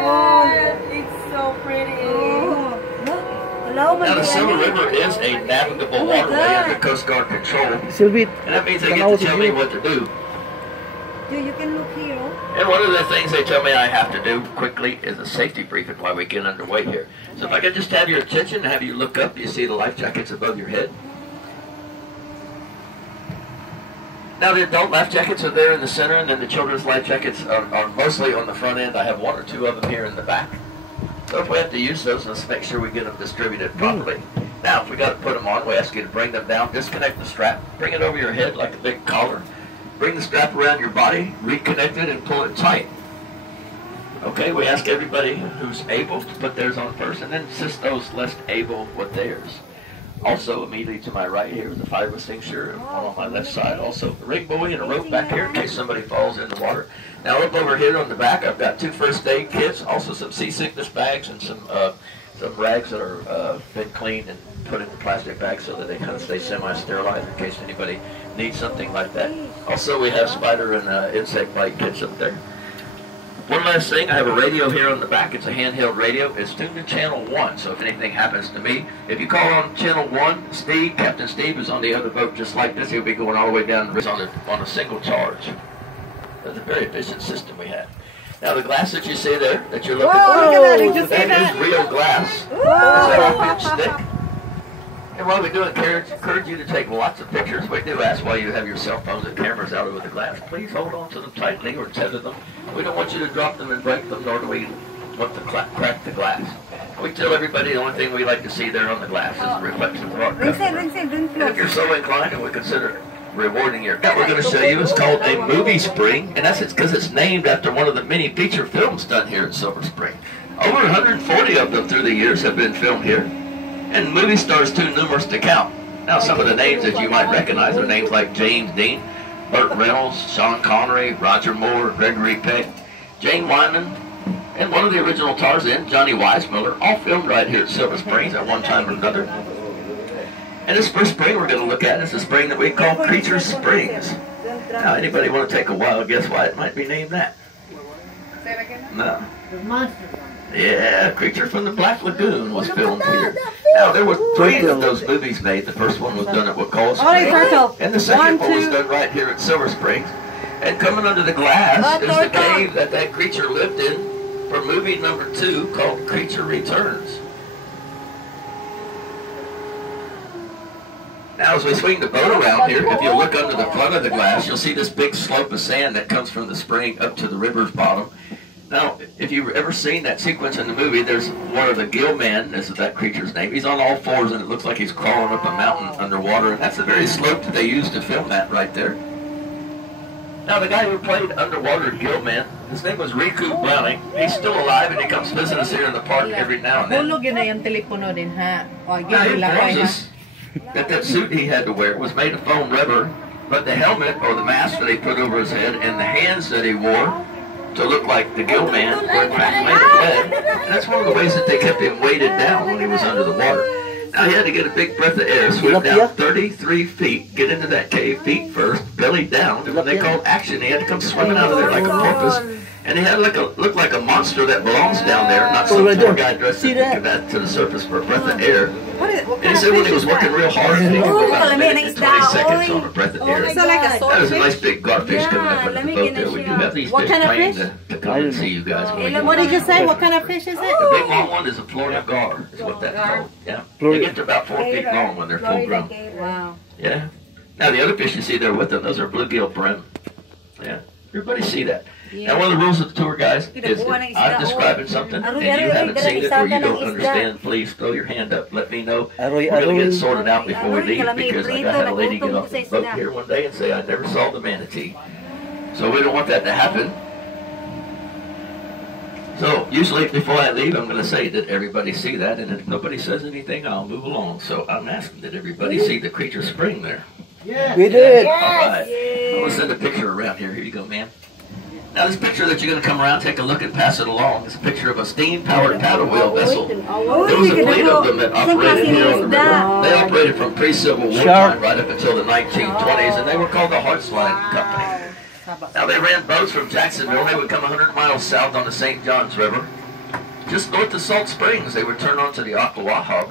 God, it's so pretty. Now the Silver River is a navigable waterway under Coast Guard control, and that means they get to tell me what to do. You can look here. And one of the things they tell me I have to do quickly is a safety briefing while we get underway here. So if I could just have your attention and have you look up, you see the life jackets above your head. Now the adult life jackets are there in the center, and then the children's life jackets are mostly on the front end. I have one or two of them here in the back. So if we have to use those, let's make sure we get them distributed properly. Now if we got to put them on, we ask you to bring them down, disconnect the strap, bring it over your head like a big collar. Bring the strap around your body, reconnect it, and pull it tight. Okay, we ask everybody who's able to put theirs on first, and then assist those less able with theirs. Also, immediately to my right here is a fire extinguisher, and one on my left side. Also, a rig buoy and a rope back here in case somebody falls in the water. Now, up over here on the back, I've got 2 first aid kits, also some seasickness bags, and some rags that are been cleaned and put in the plastic bags so that they kind of stay semi-sterilized in case anybody needs something like that. Also, we have spider and insect bite kits up there. One last thing, I have a radio here on the back. It's a handheld radio. It's tuned to channel 1, so if anything happens to me, if you call on channel 1, Steve, Captain Steve is on the other boat just like this. He'll be going all the way down the river on a single charge. That's a very efficient system we have. Now the glass that you see there, that you're looking for, that is real glass. It's a 1-inch thick. And while we do encourage you to take lots of pictures, we do ask while you have your cell phones and cameras out over the glass, please hold on to them tightly or tether them. We don't want you to drop them and break them, nor do we want to crack the glass. We tell everybody the only thing we like to see there on the glass is the reflection of our customer. And if you're so inclined, and we consider rewarding your what we're going to show you is called a movie spring, and that's because it's named after one of the many feature films done here in Silver Spring. Over 140 of them through the years have been filmed here, and movie stars too numerous to count. Now some of the names that you might recognize are names like James Dean, Burt Reynolds, Sean Connery, Roger Moore, Gregory Peck, Jane Wyman, and one of the original Tarzan, Johnny Weissmuller, all filmed right here at Silver Springs at one time or another. And this first spring we're going to look at is a spring that we call Creature Springs. Now, anybody want to take a wild guess why it might be named that? No. Yeah, Creature from the Black Lagoon was filmed here. Now, there were 3 of those movies made. The first one was done at Ocala Springs, and the second one was done right here at Silver Springs. And coming under the glass is the cave that that creature lived in for movie number 2 called Creature Returns. Now, as we swing the boat around here, if you look under the front of the glass, you'll see this big slope of sand that comes from the spring up to the river's bottom. Now, if you've ever seen that sequence in the movie, there's one of the gill men, this is that creature's name. He's on all 4s, and it looks like he's crawling up a mountain underwater, and that's the very slope that they used to film that right there. Now, the guy who played underwater gill man, his name was Riku Browning. He's still alive, and he comes visit us here in the park every now and then. Now, he informs us that suit he had to wear was made of foam rubber, but the helmet or the mask that he put over his head and the hands that he wore to look like the gill man were in fact made of lead. And that's one of the ways that they kept him weighted down when he was under the water. Now he had to get a big breath of air, swim down 33 feet, get into that cave feet first, belly down, and what they called action. He had to come swimming out of there like a porpoise. And he had looked like a monster that belongs down there, not some poor guy dressed to the surface for a breath of air. And he said when he was working real hard, he could go about a minute and 20 seconds on a breath of air. That was a nice big garfish coming up under the boat there. We do have these fish trained to come and see you guys. What did you say? What kind of fish is it? The big long one is a Florida gar, is what that's called. Yeah. They get to about 4 feet long when they're full grown. Wow. Yeah. Now the other fish you see there with them, those are bluegill brim. Yeah. Everybody see that. Now, one of the rules of the tour, guys, is if I'm describing something and you haven't seen it or you don't understand, please throw your hand up. Let me know. We're going to get it sorted out before we leave because I had a lady get off the boat here one day and say, I never saw the manatee. So we don't want that to happen. So usually before I leave, I'm going to say, did everybody see that? And if nobody says anything, I'll move along. So I'm asking, did everybody see the Creature Spring there? Yeah. We did. All right. I'm going to send a picture around here. Here you go, man. Now this picture that you're going to come around, take a look and pass it along, is a picture of a steam-powered paddle wheel vessel. There was a fleet of them that operated here on the river. They operated from pre-Civil War time right up until the 1920s, and they were called the Hart's Line Company. Now they ran boats from Jacksonville. They would come 100 miles south on the St. Johns River, just north of Salt Springs, they would turn onto the Ocala Harbor.